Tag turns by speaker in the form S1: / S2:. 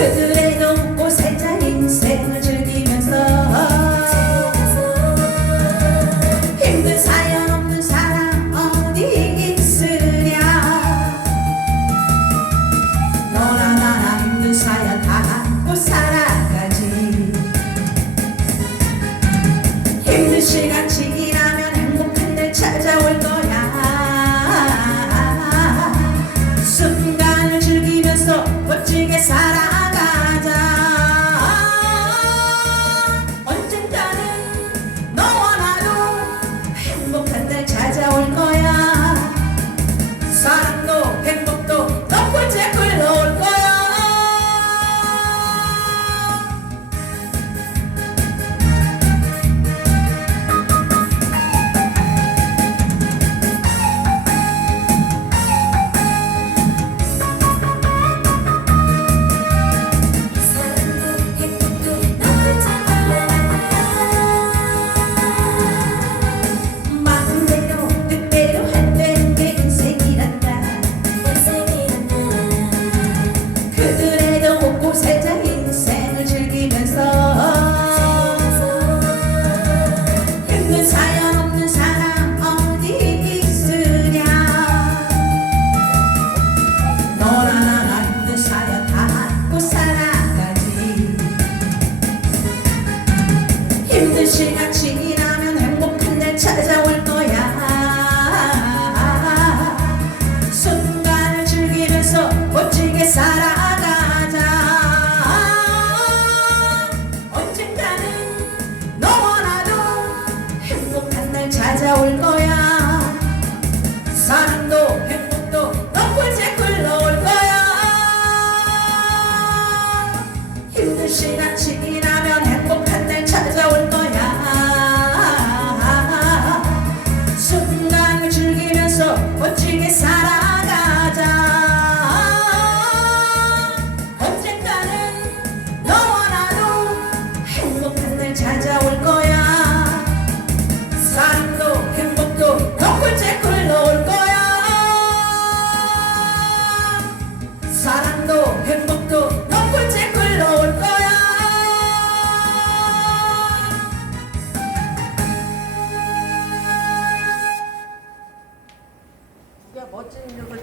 S1: 对对 힘든 시간 지나면 행복한 날 찾아올 거야. 순간을 즐기면서 멋지게 나도 행복한 날 찾아올 거야. 사랑도 행복도 너굴제 굴러올 거야. 힘든 시간
S2: 일을